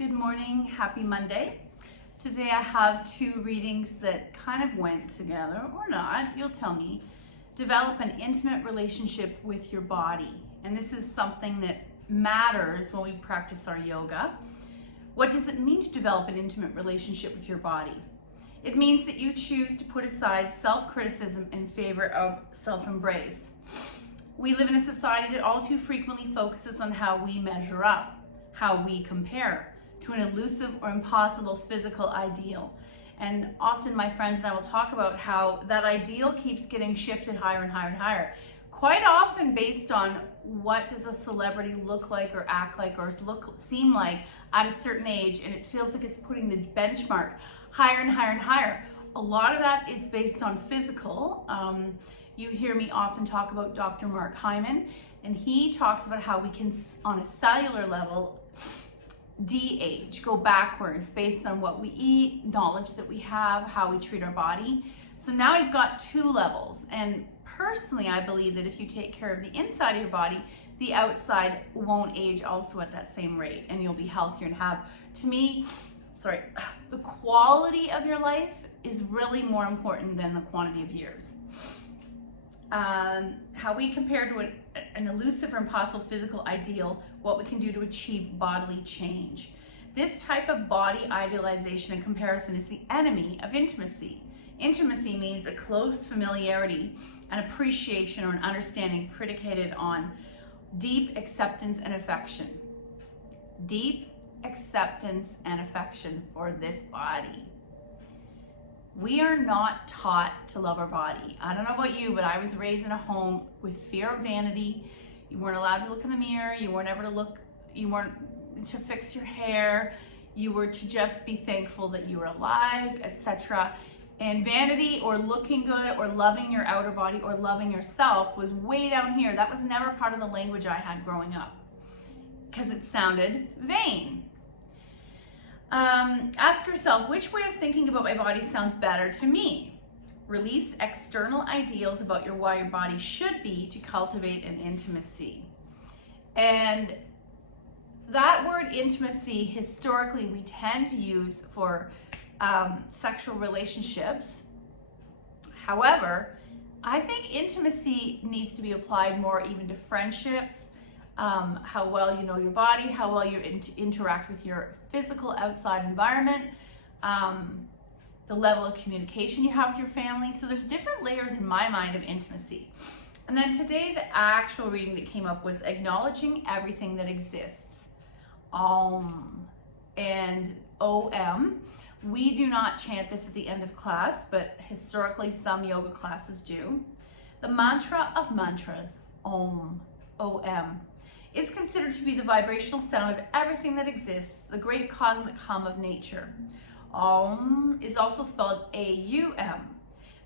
Good morning, happy Monday. Today I have two readings that kind of went together, or not, you'll tell me. Develop an intimate relationship with your body. And this is something that matters when we practice our yoga. What does it mean to develop an intimate relationship with your body? It means that you choose to put aside self-criticism in favor of self-embrace. We live in a society that all too frequently focuses on how we measure up, how we compare to an elusive or impossible physical ideal. And often my friends and I will talk about how that ideal keeps getting shifted higher and higher and higher. Quite often based on what does a celebrity look like or act like or seem like at a certain age, and it feels like it's putting the benchmark higher and higher and higher. A lot of that is based on physical. You hear me often talk about Dr. Mark Hyman, and he talks about how we can, on a cellular level, de-age, go backwards based on what we eat, knowledge that we have, how we treat our body. So now we've got two levels, and personally I believe that if you take care of the inside of your body, the outside won't age also at that same rate, and you'll be healthier and have, to me, the quality of your life is really more important than the quantity of years. How we compare to an elusive or impossible physical ideal, what we can do to achieve bodily change. This type of body idealization and comparison is the enemy of intimacy. Intimacy means a close familiarity, an appreciation or an understanding predicated on deep acceptance and affection. Deep acceptance and affection for this body. We are not taught to love our body. I don't know about you, but I was raised in a home with fear of vanity. You weren't allowed to look in the mirror. You weren't to fix your hair. You were to just be thankful that you were alive, etc. And vanity or looking good or loving your outer body or loving yourself was way down here. That was never part of the language I had growing up because it sounded vain. Ask yourself, which way of thinking about my body sounds better to me? Release external ideals about why your body should be to cultivate an intimacy. And that word intimacy, historically, we tend to use for sexual relationships. However, I think intimacy needs to be applied more even to friendships, how well you know your body, how well you interact with your physical outside environment, the level of communication you have with your family. So there's different layers in my mind of intimacy. And then today, the actual reading that came up was acknowledging everything that exists. And OM. We do not chant this at the end of class, but historically some yoga classes do. The mantra of mantras, Om, O-M, is considered to be the vibrational sound of everything that exists, the great cosmic hum of nature. Om is also spelled A-U-M,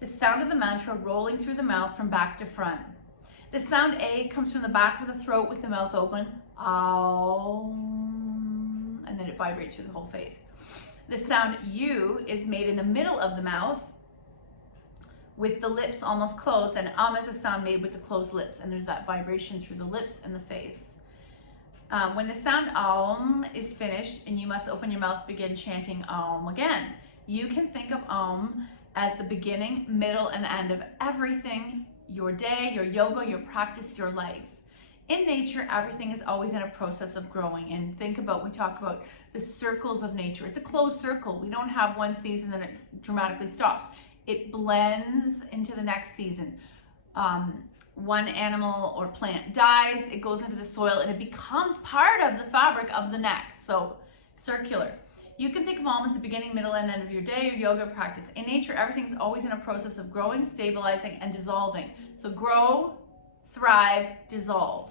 the sound of the mantra rolling through the mouth from back to front. The sound A comes from the back of the throat with the mouth open, Om, and then it vibrates through the whole face. The sound U is made in the middle of the mouth with the lips almost closed, and is a sound made with the closed lips, and there's that vibration through the lips and the face. When the sound Om is finished and you must open your mouth to begin chanting Om again, you can think of Om as the beginning, middle, and end of everything, your day, your yoga, your practice, your life. In nature, everything is always in a process of growing, and we talk about the circles of nature. It's a closed circle. We don't have one season and it dramatically stops. It blends into the next season. One animal or plant dies, it goes into the soil, and it becomes part of the fabric of the next. So circular. You can think of Om as the beginning, middle, and end of your day or yoga practice. In nature, everything's always in a process of growing, stabilizing, and dissolving. So grow, thrive, dissolve.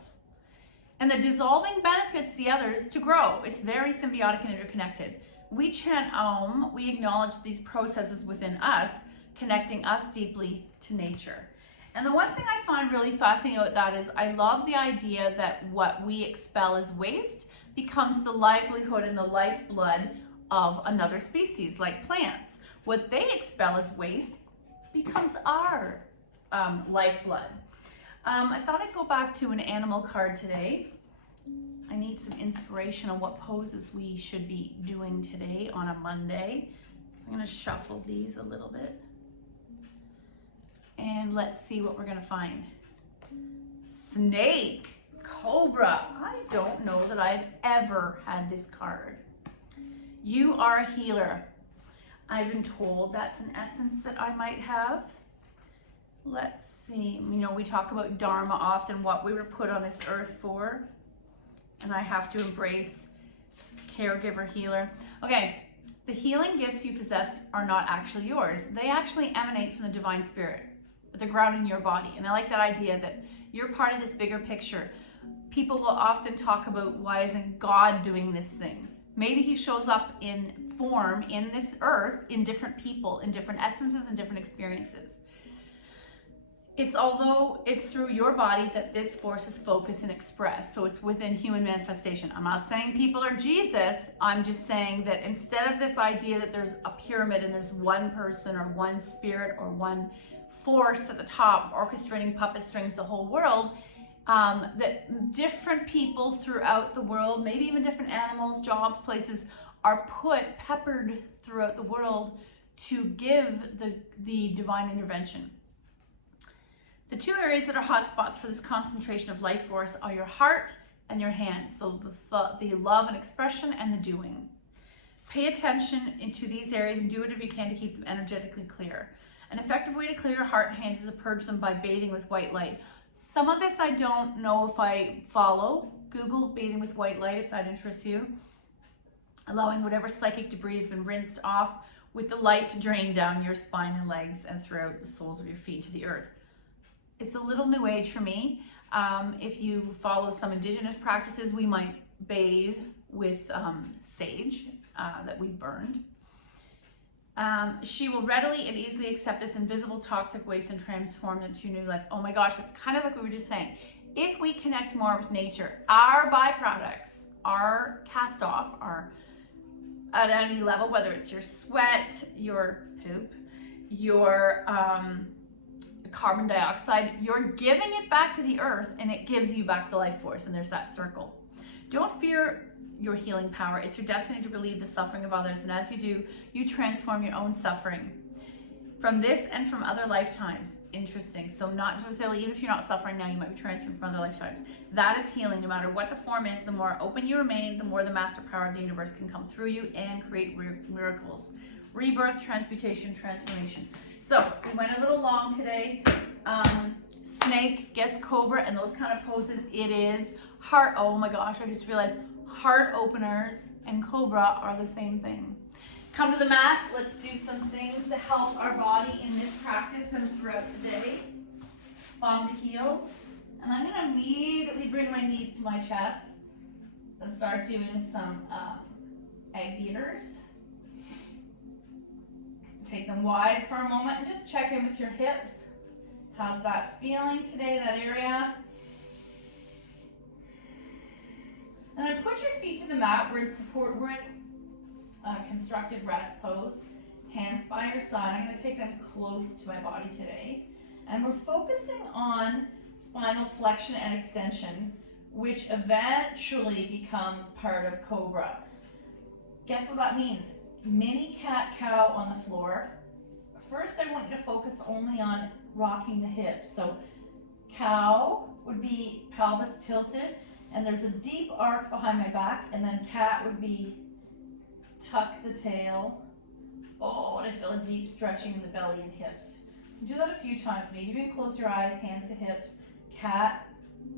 And the dissolving benefits the others to grow. It's very symbiotic and interconnected. We chant Om, we acknowledge these processes within us, connecting us deeply to nature. And the one thing I find really fascinating about that is I love the idea that what we expel as waste becomes the livelihood and the lifeblood of another species, like plants. What they expel as waste becomes our lifeblood. I thought I'd go back to an animal card today. I need some inspiration on what poses we should be doing today on a Monday. I'm gonna shuffle these a little bit. And let's see what we're gonna find. Snake, cobra. I don't know that I've ever had this card. You are a healer. I've been told that's an essence that I might have. Let's see, you know, we talk about Dharma often, what we were put on this earth for. And I have to embrace caregiver, healer. Okay, the healing gifts you possess are not actually yours. They actually emanate from the divine spirit. They're grounded in your body. And I like that idea that you're part of this bigger picture. People will often talk about, why isn't God doing this thing? Maybe he shows up in form in this earth, in different people, in different essences and different experiences. It's although it's through your body that this force is focused and expressed. So it's within human manifestation. I'm not saying people are Jesus. I'm just saying that instead of this idea that there's a pyramid and there's one person or one spirit or one force at the top orchestrating puppet strings the whole world, that different people throughout the world, maybe even different animals, jobs, places, are peppered throughout the world to give the divine intervention. The two areas that are hotspots for this concentration of life force are your heart and your hands. So the love and expression and the doing. Pay attention into these areas and do whatever you can to keep them energetically clear. An effective way to clear your heart and hands is to purge them by bathing with white light. Some of this I don't know if I follow. Google bathing with white light if that interests you. Allowing whatever psychic debris has been rinsed off with the light to drain down your spine and legs and throughout the soles of your feet to the earth. It's a little new age for me. If you follow some indigenous practices, we might bathe with sage that we've burned. She will readily and easily accept this invisible toxic waste and transform it into new life. Oh my gosh, it's kind of like we were just saying. If we connect more with nature, our byproducts, our cast off, are at any level, whether it's your sweat, your poop, your carbon dioxide, you're giving it back to the earth and it gives you back the life force, and there's that circle. Don't fear your healing power. It's your destiny to relieve the suffering of others, and as you do, you transform your own suffering from this and from other lifetimes. Interesting. So not necessarily, even if you're not suffering now, you might be transferred from other lifetimes. That is healing. No matter what the form is, the more open you remain, the more the master power of the universe can come through you and create miracles. Rebirth, transmutation, transformation. So we went a little long today. Snake, guess cobra, and those kind of poses. It is heart. Oh my gosh, I just realized heart openers and cobra are the same thing. Come to the mat. Let's do some things to help our body in this practice and throughout the day. Palm to heels. And I'm going to immediately bring my knees to my chest and start doing some egg beaters. Take them wide for a moment and just check in with your hips. How's that feeling today, that area? And then put your feet to the mat. We're in support, we're in constructive rest pose. Hands by your side. I'm going to take them close to my body today. And we're focusing on spinal flexion and extension, which eventually becomes part of cobra. Guess what that means? Mini cat-cow on the floor. First, I want you to focus only on rocking the hips. So cow would be pelvis tilted, and there's a deep arc behind my back, and then cat would be tuck the tail. Oh, and I feel a deep stretching in the belly and hips. Do that a few times. Maybe even close your eyes, hands to hips. Cat,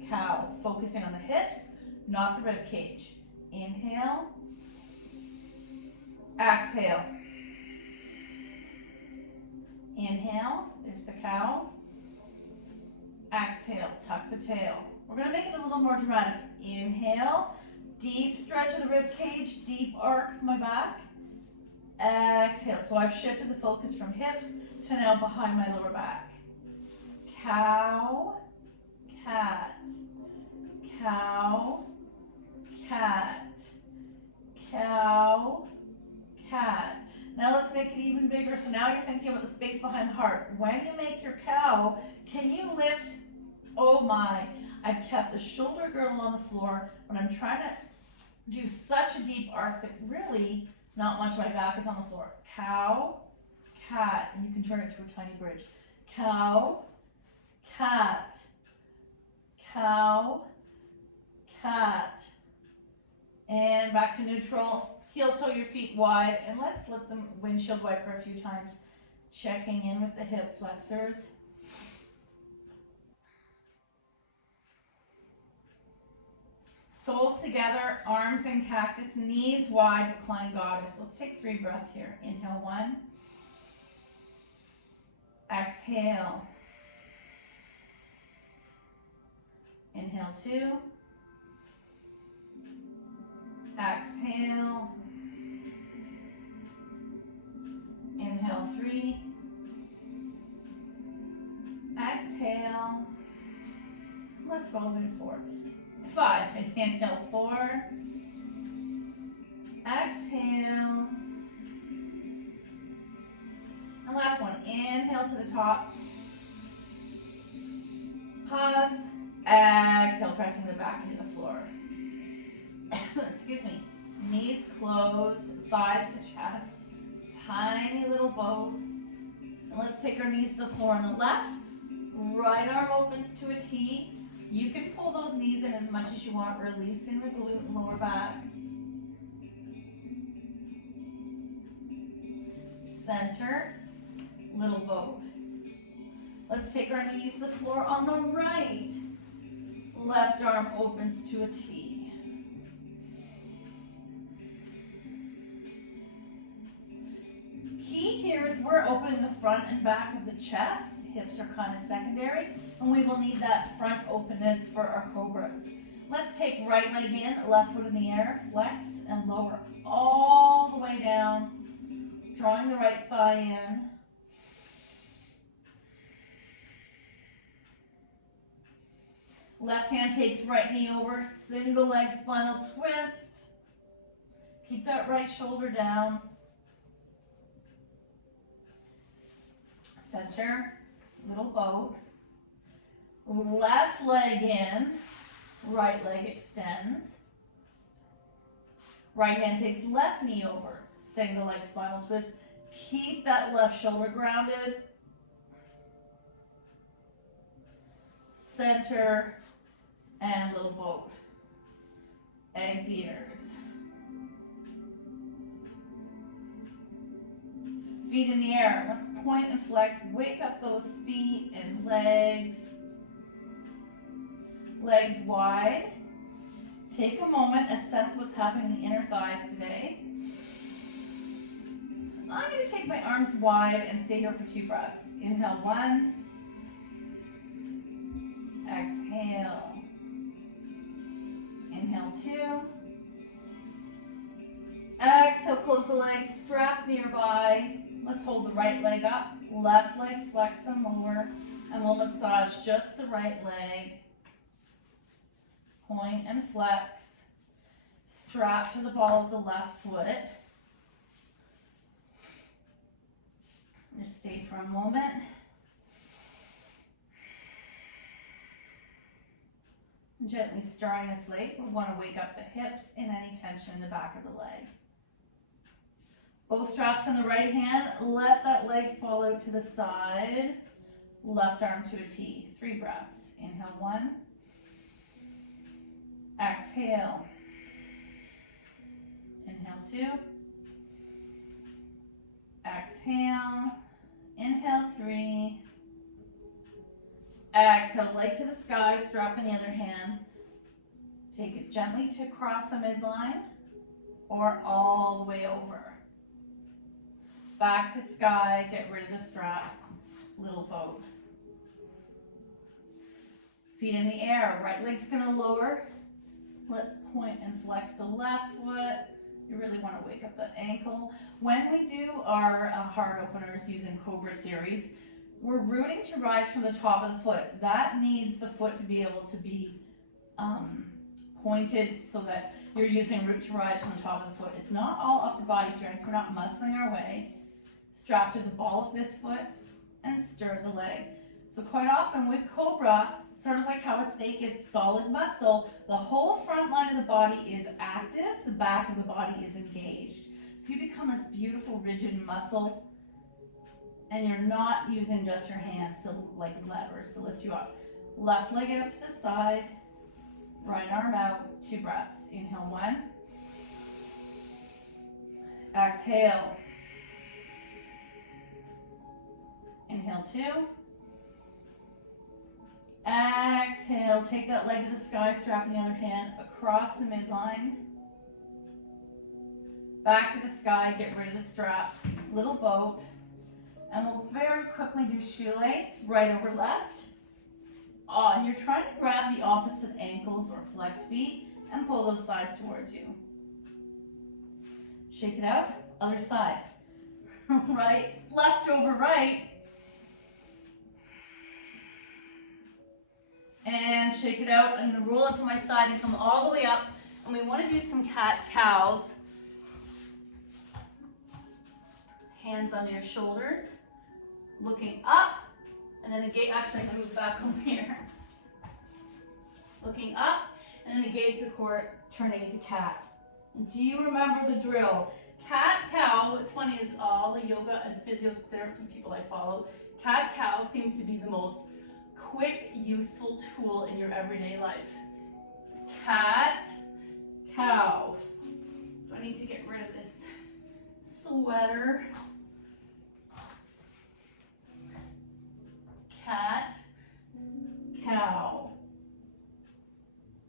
cow, focusing on the hips, not the rib cage. Inhale. Exhale. Inhale, there's the cow. Exhale, tuck the tail. We're going to make it a little more dramatic. Inhale, deep stretch of the rib cage, deep arc from my back. Exhale. So I've shifted the focus from hips to now behind my lower back. Cow, cat, cow, cat, cow, cat. Now let's make it even bigger. So now you're thinking about the space behind the heart. When you make your cow, can you lift, oh my, I've kept the shoulder girdle on the floor, but I'm trying to do such a deep arc that really not much of my back is on the floor. Cow, cat, and you can turn it to a tiny bridge. Cow, cat, cow, cat, and back to neutral. Heel toe your feet wide, and let's let the windshield wiper a few times, checking in with the hip flexors. Soles together, arms in cactus, knees wide, recline goddess. Let's take 3 breaths here. Inhale 1. Exhale. Inhale 2. Exhale. Inhale 3. Exhale. Let's go all the way to 4. 5. Inhale 4. Exhale. And last one. Inhale to the top. Pause. Exhale, pressing the back into the floor. Excuse me. Knees closed, thighs to chest. Tiny little bow. And let's take our knees to the floor on the left. Right arm opens to a T. You can pull those knees in as much as you want, releasing the glute and lower back. Center, little bow. Let's take our knees to the floor on the right. Left arm opens to a T. Key here is we're opening the front and back of the chest. Hips are kind of secondary, and we will need that front openness for our cobras. Let's take right leg in, left foot in the air, flex and lower all the way down, drawing the right thigh in. Left hand takes right knee over, single leg spinal twist. Keep that right shoulder down. Center, little boat. Left leg in, right leg extends. Right hand takes left knee over, single leg spinal twist. Keep that left shoulder grounded. Center and little boat. Egg beaters. Feet in the air. Let's point and flex. Wake up those feet and legs. Legs wide. Take a moment, assess what's happening in the inner thighs today. I'm going to take my arms wide and stay here for 2 breaths. Inhale 1. Exhale. Inhale 2. Exhale, close the legs, strap nearby. Let's hold the right leg up, left leg flex and lower, and we'll massage just the right leg. Point and flex. Strap to the ball of the left foot. Just stay for a moment. Gently stirring this leg. We want to wake up the hips and any tension in the back of the leg. Both straps in the right hand. Let that leg fall out to the side. Left arm to a T. 3 breaths. Inhale 1. Exhale. Inhale 2. Exhale. Inhale 3. Exhale, leg to the sky, strap in the other hand. Take it gently to cross the midline or all the way over. Back to sky, get rid of the strap, little boat. Feet in the air, right leg's gonna lower. Let's point and flex the left foot. You really wanna wake up that ankle. When we do our hard openers using Cobra series, we're rooting to rise from the top of the foot. That needs the foot to be able to be pointed so that you're using root to rise from the top of the foot. It's not all upper body strength. We're not muscling our way. Strap to the ball of this foot and stir the leg. So quite often with Cobra, sort of like how a steak is solid muscle, the whole front line of the body is active, the back of the body is engaged. So you become this beautiful rigid muscle, and you're not using just your hands to like levers to lift you up. Left leg out to the side, right arm out, 2 breaths. Inhale 1. Exhale. Inhale 2. Exhale, take that leg to the sky, strap in the other hand across the midline. Back to the sky, get rid of the strap, little boat. And we'll very quickly do shoelace, right over left. And you're trying to grab the opposite ankles or flex feet and pull those thighs towards you. Shake it out, other side. Right, left over right. And shake it out. I'm gonna roll it to my side and come all the way up. And we wanna do some cat-cows. Hands on your shoulders, looking up, and then again, actually I'm gonna move back over here. Looking up, and then engage the core, turning into cat. And do you remember the drill? Cat-cow, what's funny is all the yoga and physiotherapy people I follow, cat-cow seems to be the most quick, useful tool in your everyday life. Cat-cow. Do I need to get rid of this sweater? Cat-cow.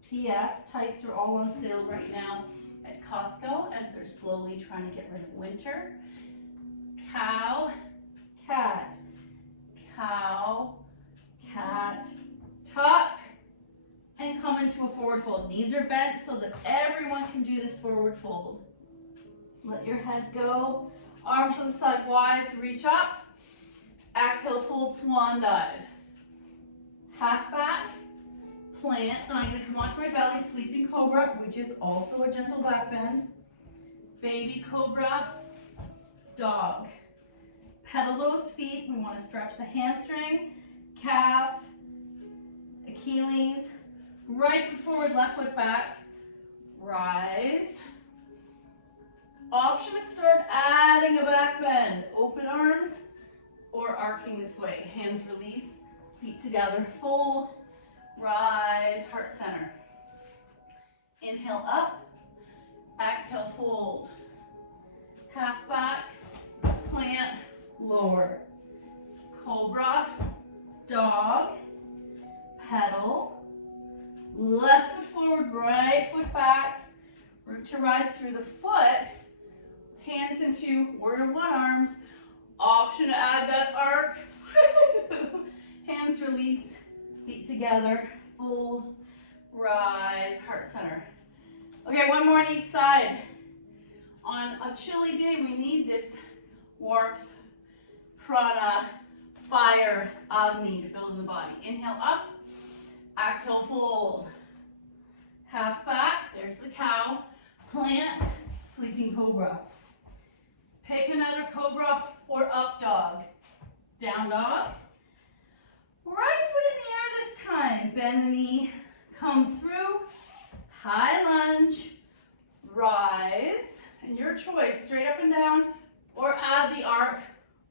P.S. Tights are all on sale right now at Costco as they're slowly trying to get rid of winter. Cow, cat, cow, cat, tuck, and come into a forward fold. Knees are bent so that everyone can do this forward fold. Let your head go. Arms to the side wide, reach up. Exhale, fold, swan dive. Half back, plant, and I'm going to come onto my belly, sleeping cobra, which is also a gentle back bend. Baby cobra, dog. Pedal those feet. We want to stretch the hamstring, calf, Achilles. Right foot forward, left foot back. Rise. Option to start adding a back bend. Open arms or arcing this way. Hands release, feet together, fold, rise, heart center. Inhale up, exhale, fold. Half back, plant, lower. Cobra, dog, pedal. Left foot forward, right foot back. Root to rise through the foot. Hands into warrior 1 arms. Option to add that arc. Hands release, feet together, fold, rise, heart center. Okay, one more on each side. On a chilly day, we need this warmth, prana, fire, Agni to build in the body. Inhale up, exhale, fold. Half back, there's the cow, plant, sleeping cobra. Pick another cobra or up dog. Down dog. Right foot in the air this time. Bend the knee, come through, high lunge, rise, and your choice, straight up and down, or add the arc,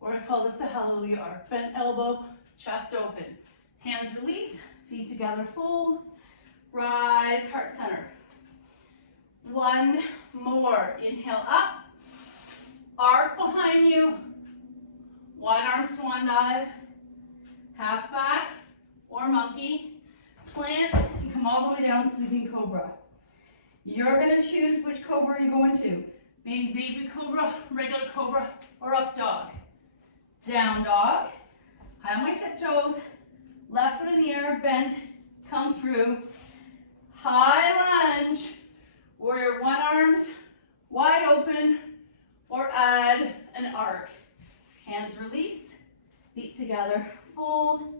or I call this the hallelujah arc. Bent elbow, chest open. Hands release, feet together, fold, rise, heart center. One more. Inhale up, arc behind you, wide arm swan dive, half back or monkey, plant, and come all the way down, sleeping cobra. You're going to choose which cobra you're going to. Maybe baby cobra, regular cobra, or up dog. Down dog, high on my tiptoes, left foot in the air, bend, come through, high lunge, warrior 1 arms, wide open, or add an arc. Hands release, feet together, fold,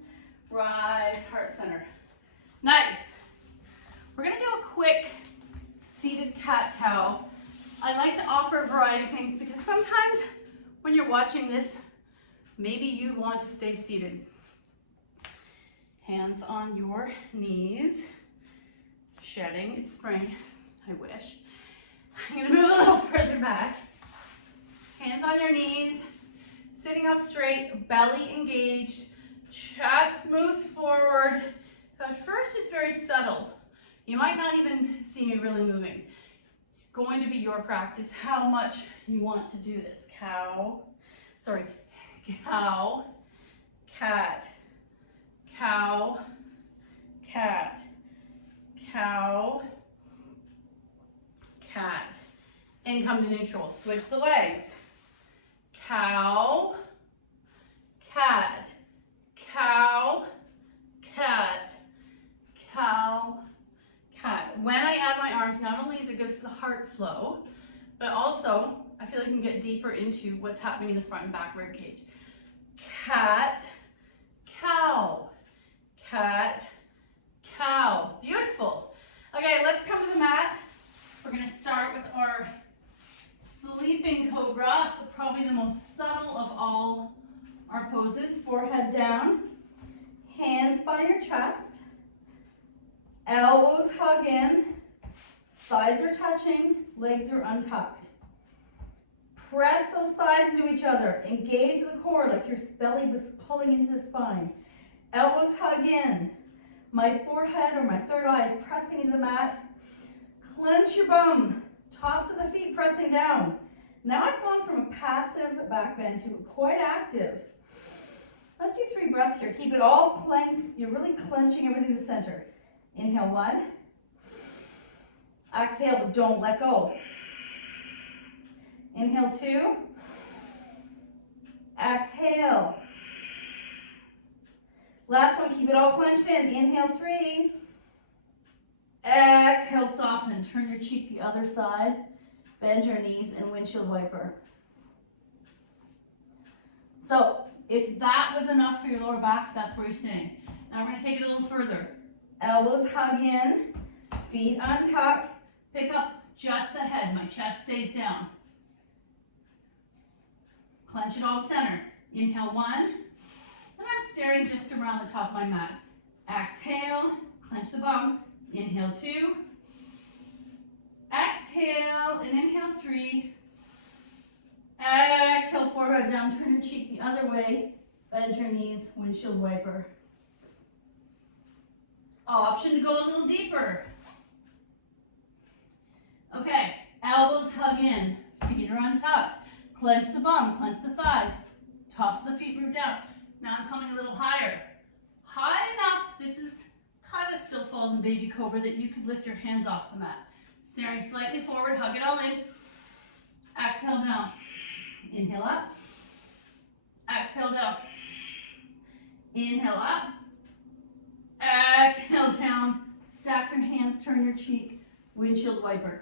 rise, heart center. Nice. We're gonna do a quick seated cat-cow. I like to offer a variety of things because sometimes when you're watching this, maybe you want to stay seated. Hands on your knees. Shedding, it's spring, I wish. I'm gonna move a little further back. Hands on your knees, sitting up straight, belly engaged, chest moves forward. At first, it's very subtle. You might not even see me really moving. It's going to be your practice how much you want to do this. Cow, cat, cow, cat, cow, cat. And come to neutral. Switch the legs. Cow, cat, cow, cat, cow, cat. When I add my arms, not only is it good for the heart flow, but also I feel like I can get deeper into what's happening in the front and back rib cage. Cat, cow, cat, cow. Beautiful. Okay, let's come to the mat. We're gonna start with our sleeping cobra, probably the most subtle of all our poses. Forehead down, hands by your chest, elbows hug in, thighs are touching, legs are untucked. Press those thighs into each other. Engage the core like your belly was pulling into the spine. Elbows hug in. My forehead or my third eye is pressing into the mat. Clench your bum. Tops of the feet pressing down. Now I've gone from a passive back bend to quite active. Let's do 3 breaths here. Keep it all clenched. You're really clenching everything in the center. Inhale 1. Exhale, but don't let go. Inhale 2. Exhale. Last one, keep it all clenched in. Inhale 3. Exhale, soften. Turn your cheek the other side. Bend your knees and windshield wiper. So if that was enough for your lower back, that's where you're staying. Now we're going to take it a little further. Elbows hug in, feet untuck. Pick up just the head. My chest stays down. Clench it all center. Inhale 1. And I'm staring just around the top of my mat. Exhale, clench the bum. Inhale 2. Exhale, and inhale 3. Exhale, forehead down, turn your cheek the other way. Bend your knees, windshield wiper. Option to go a little deeper. Okay, elbows hug in, feet are untucked. Clench the bum, clench the thighs. Tops of the feet root down. Now I'm coming a little higher. High enough, this is kind of still falls in baby cobra, that you could lift your hands off the mat. Staring slightly forward, hug it all in. Exhale down. Inhale up. Exhale down. Inhale up. Exhale down. Stack your hands, turn your cheek, windshield wiper.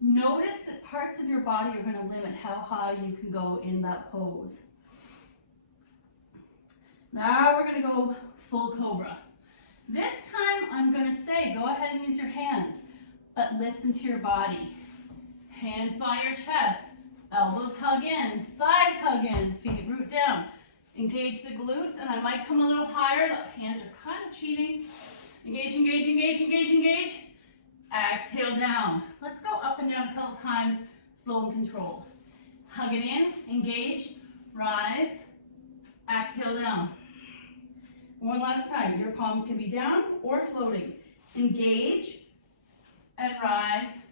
Notice that parts of your body are going to limit how high you can go in that pose. Now we're going to go full cobra. This time I'm going to say go ahead and use your hands, but listen to your body. Hands by your chest, elbows hug in, thighs hug in, feet root down. Engage the glutes, and I might come a little higher. The hands are kind of cheating. Engage, engage, engage, engage, engage. Exhale down. Let's go up and down a couple times, slow and controlled. Hug it in, engage, rise, exhale down. One last time. Your palms can be down or floating. Engage and rise.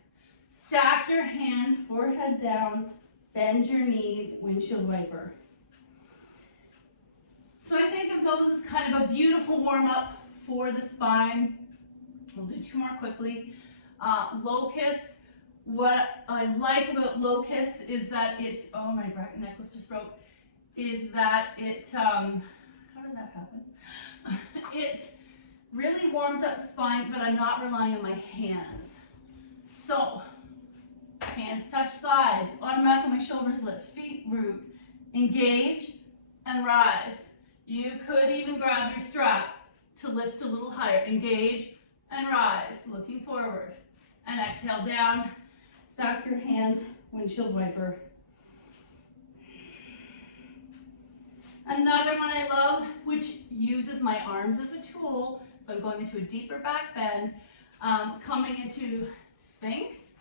Stack your hands, forehead down, bend your knees, windshield wiper. So I think of those as kind of a beautiful warm-up for the spine. We'll do 2 more quickly. Locust. What I like about locust is that it's, oh, my necklace just broke, is that it, how did that happen? It really warms up the spine, but I'm not relying on my hands. So, hands touch thighs, automatically my shoulders lift, feet root, engage and rise. You could even grab your strap to lift a little higher. Engage and rise, looking forward. And exhale down, stack your hands, windshield wiper. Another one I love, which uses my arms as a tool. So I'm going into a deeper back bend, coming into Sphinx.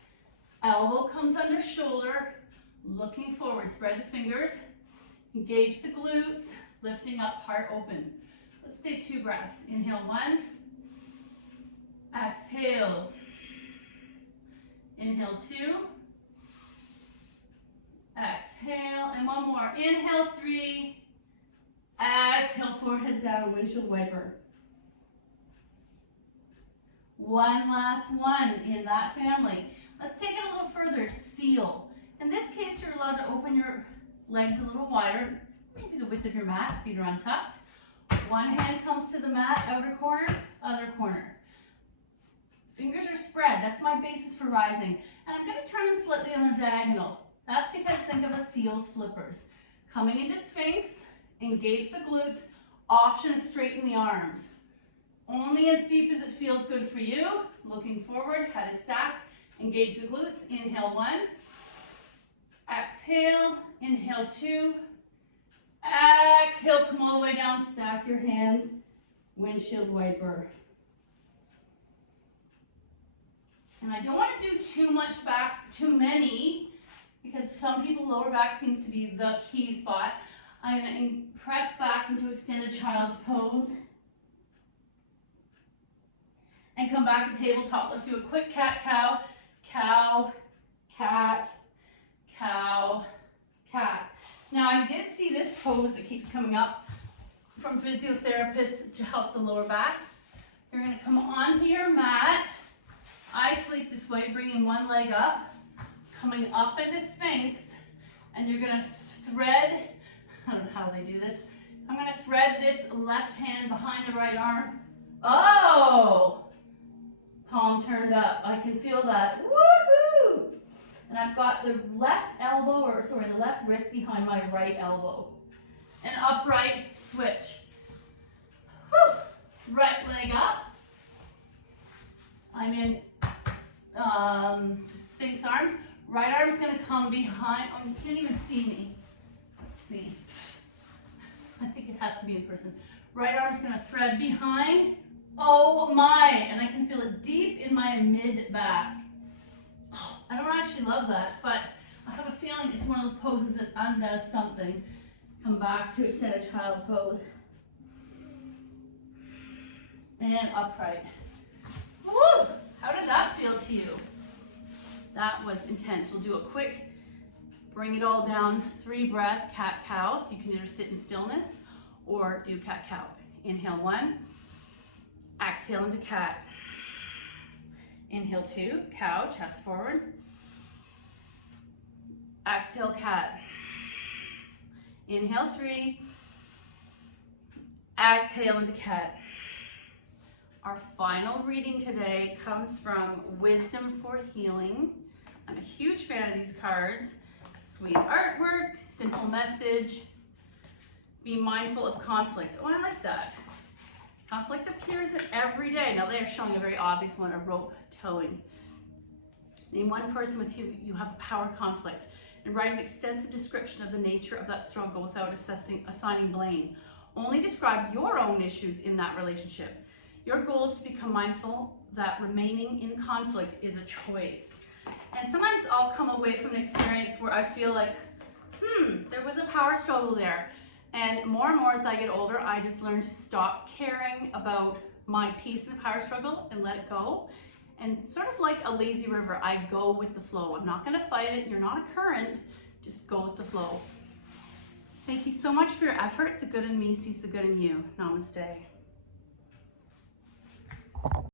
Elbow comes under shoulder, looking forward. Spread the fingers, engage the glutes, lifting up, heart open. Let's do 2 breaths. Inhale 1, exhale. Inhale 2, exhale, and 1 more. Inhale 3, exhale, forehead down, windshield wiper. 1 last one in that family. Let's take it a little further, seal. In this case, you're allowed to open your legs a little wider, maybe the width of your mat, feet are untucked. One hand comes to the mat, outer corner, other corner. Fingers are spread, that's my basis for rising. And I'm gonna turn them slightly on a diagonal. That's because think of a seal's flippers. Coming into Sphinx, engage the glutes, option is straighten the arms. Only as deep as it feels good for you. Looking forward, head is stacked, engage the glutes. Inhale 1, exhale, inhale 2, exhale, come all the way down, stack your hands, windshield wiper. And I don't want to do too much back, too many, because some people lower back seems to be the key spot. I'm going to press back into extended child's pose. And come back to tabletop. Let's do a quick cat-cow, cow, cat, cow, cat. Now I did see this pose that keeps coming up from physiotherapists to help the lower back. You're going to come onto your mat. I sleep this way, bringing one leg up, coming up into Sphinx, and you're going to thread, I don't know how they do this, I'm going to thread this left hand behind the right arm. Oh! Palm turned up. I can feel that. Woohoo! And I've got the left elbow, or sorry, the left wrist behind my right elbow. An upright switch. Whew. Right leg up. I'm in Sphinx arms. Right arm's going to come behind. Oh, you can't even see me. Let's see. I think it has to be in person. Right arm's going to thread behind. Oh my, and I can feel it deep in my mid-back. I don't actually love that, but I have a feeling it's one of those poses that undoes something. Come back to extended child's pose. And upright. Woo! How did that feel to you? That was intense. We'll do a quick, bring it all down, 3 breath, cat-cow. So you can either sit in stillness or do cat-cow. Inhale 1. Exhale into cat. Inhale 2, cow, chest forward. Exhale, cat. Inhale 3. Exhale into cat. Our final reading today comes from Wisdom for Healing. I'm a huge fan of these cards. Sweet artwork, simple message. Be mindful of conflict. Oh, I like that. Conflict appears every day. Now they are showing a very obvious one, a rope towing. Name one person with whom you have a power conflict and write an extensive description of the nature of that struggle without assigning blame. Only describe your own issues in that relationship. Your goal is to become mindful that remaining in conflict is a choice. And sometimes I'll come away from an experience where I feel like, there was a power struggle there. And more as I get older, I just learn to stop caring about my piece in the power struggle and let it go. And sort of like a lazy river, I go with the flow. I'm not gonna fight it, you're not a current, just go with the flow. Thank you so much for your effort. The good in me sees the good in you. Namaste.